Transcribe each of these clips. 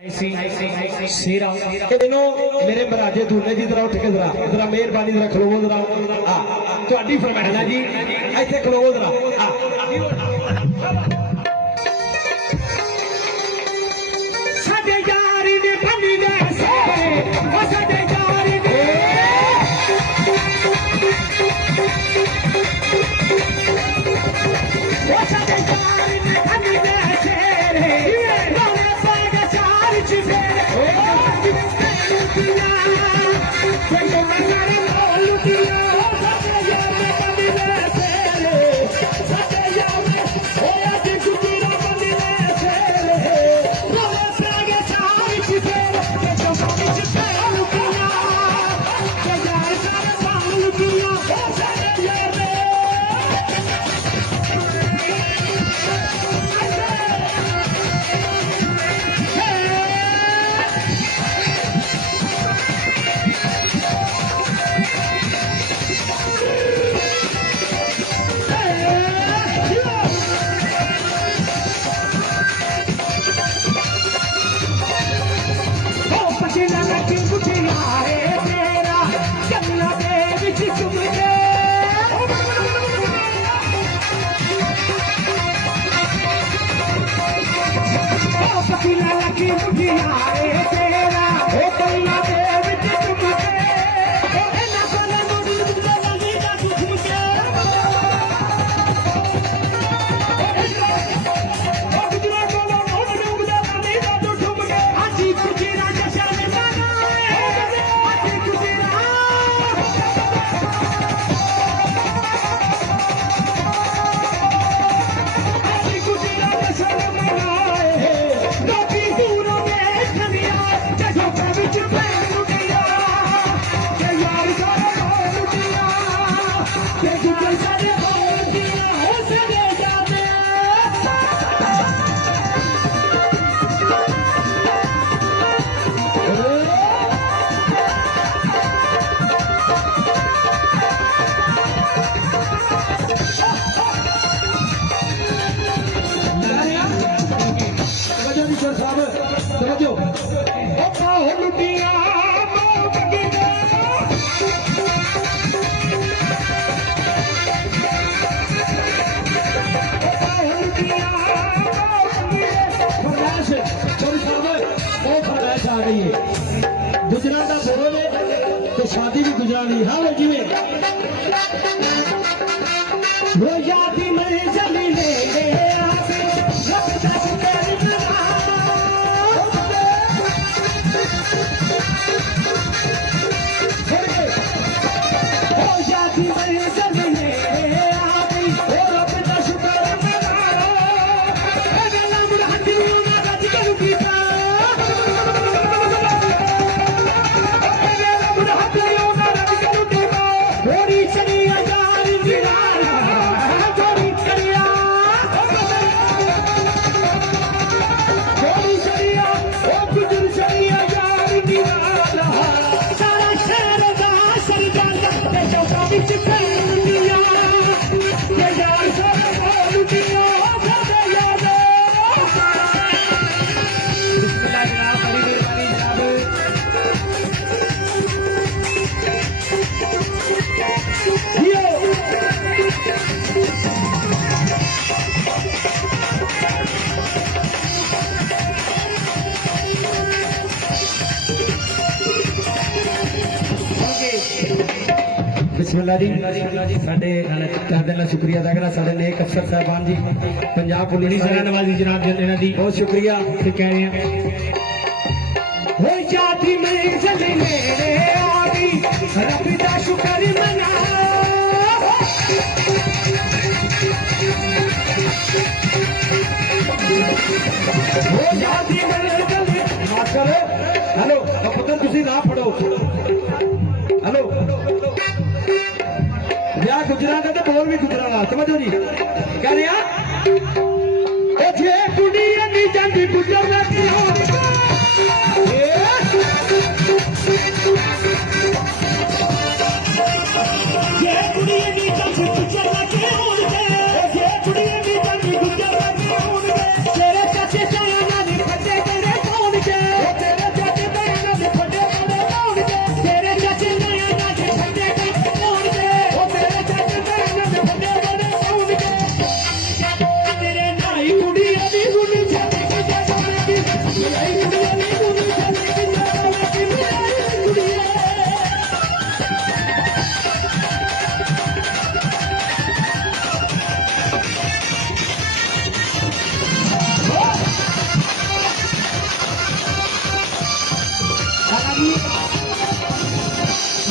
मेरे मराजे दूने जी जरा उठ के जरा मेहरबानी जरा खलोवो जरा थोड़ी फरमाइश है जी इतने खलोवो जरा साडे यारी ने बनी वैसे ओ साडे यारी ने ओ साडे यारी ने बनी वैसे गुजरा का बोलो ने तो शादी भी गुजरानी हाँ वो जिवे वो यादी मरे जमी ले बिस्मिल्लाह जी साडे कहते हैं शुक्रिया अदा करा साडे नेक अफसर साहबान जी पंजाब पुलिस सरा नवाजी जनाब इन्हां दी बहुत शुक्रिया ते कह रहे हैं हो जाती में जले मेरे आदी रब दा शुक्र मना हो जाती में जले माफ करो हेलो पुत्र तुसी ना पढ़ो हेलो ब्याह गुजरा का तो बोल भी गुजरा समझो जी कह रहे कुड़ी नहीं जाती गुजर तेरे चाचे चाया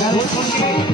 ਹੋਰ ਸੁਣ ਕੇ